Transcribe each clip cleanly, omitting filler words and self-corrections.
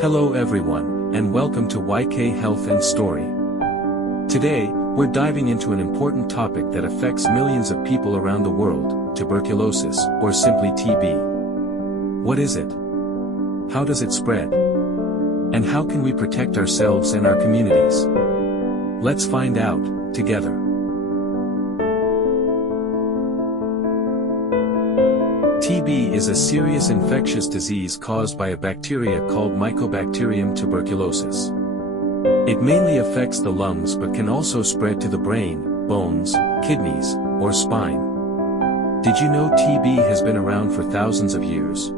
Hello everyone, and welcome to YK Health and Story. Today, we're diving into an important topic that affects millions of people around the world, tuberculosis, or simply TB. What is it? How does it spread? And how can we protect ourselves and our communities? Let's find out, together. TB is a serious infectious disease caused by a bacteria called Mycobacterium tuberculosis. It mainly affects the lungs but can also spread to the brain, bones, kidneys, or spine. Did you know TB has been around for thousands of years?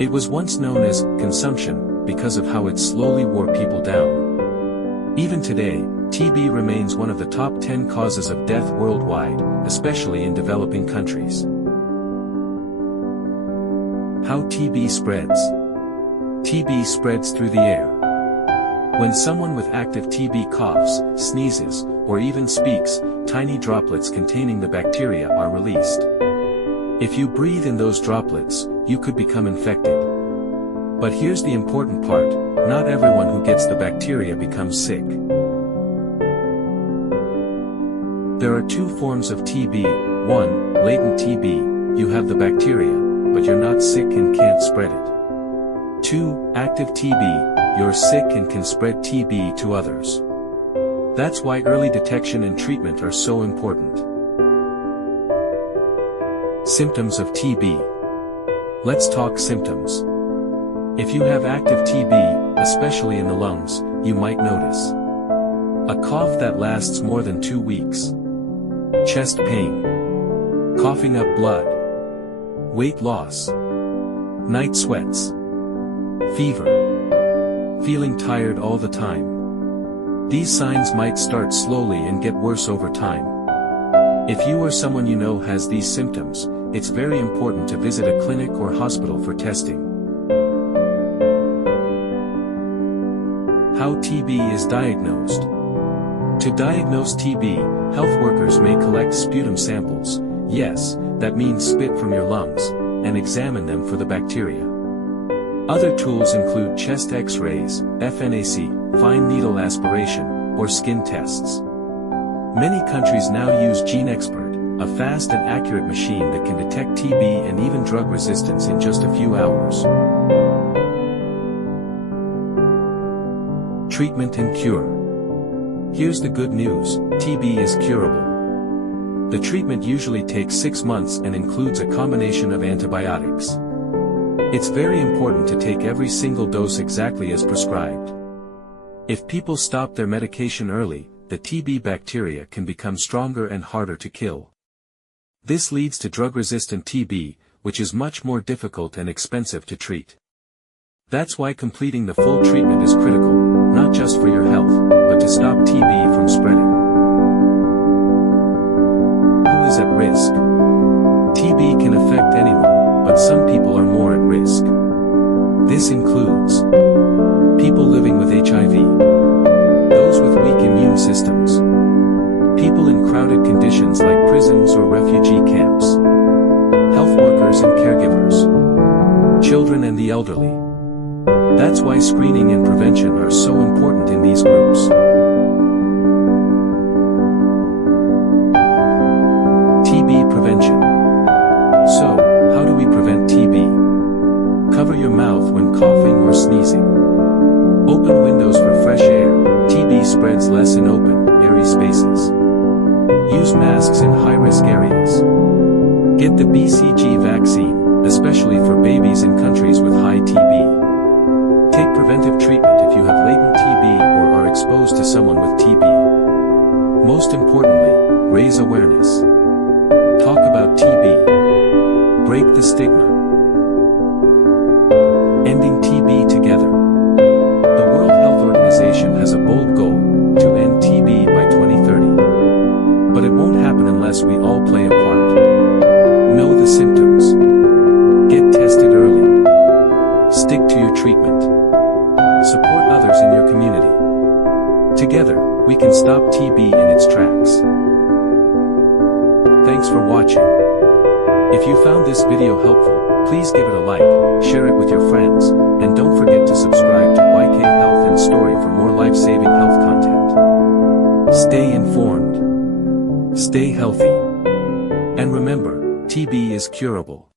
It was once known as consumption because of how it slowly wore people down. Even today, TB remains one of the top 10 causes of death worldwide, especially in developing countries. How TB spreads. TB spreads through the air. When someone with active TB coughs, sneezes, or even speaks, tiny droplets containing the bacteria are released. If you breathe in those droplets, you could become infected. But here's the important part, not everyone who gets the bacteria becomes sick. There are two forms of TB. 1, latent TB, you have the bacteria, but you're not sick and can't spread it. 2, active TB, you're sick and can spread TB to others. That's why early detection and treatment are so important. Symptoms of TB. Let's talk symptoms. If you have active TB, especially in the lungs, you might notice a cough that lasts more than 2 weeks, chest pain, coughing up blood, weight loss, night sweats, fever, feeling tired all the time. These signs might start slowly and get worse over time. If you or someone you know has these symptoms, it's very important to visit a clinic or hospital for testing. How TB is diagnosed. To diagnose TB, health workers may collect sputum samples, yes, that means spit from your lungs, and examine them for the bacteria. Other tools include chest X-rays, FNAC, fine needle aspiration, or skin tests. Many countries now use GeneXpert, a fast and accurate machine that can detect TB and even drug resistance in just a few hours. Treatment and cure. Here's the good news, TB is curable. The treatment usually takes 6 months and includes a combination of antibiotics. It's very important to take every single dose exactly as prescribed. If people stop their medication early, the TB bacteria can become stronger and harder to kill. This leads to drug-resistant TB, which is much more difficult and expensive to treat. That's why completing the full treatment is critical, not just for your health, but to stop TB from spreading. Who is at risk? TB can affect anyone, but some people are more at risk. This includes people living with HIV, those with weak immune systems, people in crowded conditions like prisons or refugee camps, health workers and caregivers, children and the elderly. That's why screening and prevention are so important in these groups. TB prevention. So, how do we prevent TB? Cover your mouth when coughing or sneezing. Open windows for fresh air. TB spreads less in open, airy spaces. Use masks in high-risk areas. Get the BCG vaccine, especially for babies in countries with high TB. Take preventive treatment if you have latent TB or are exposed to someone with TB. Most importantly, raise awareness. Talk about TB. Break the stigma. Ending TB together. The World Health Organization has a bold goal, to end TB by 2030. But it won't happen unless we all play a part. Know the symptoms. Get tested early. Stick to your treatment. Support others in your community. Together, we can stop TB in its tracks. Thanks for watching. If you found this video helpful, Please give it a like, share it with your friends, and don't forget to subscribe to YK Health and Story for more life-saving health content. Stay informed. Stay healthy. And remember, TB is curable.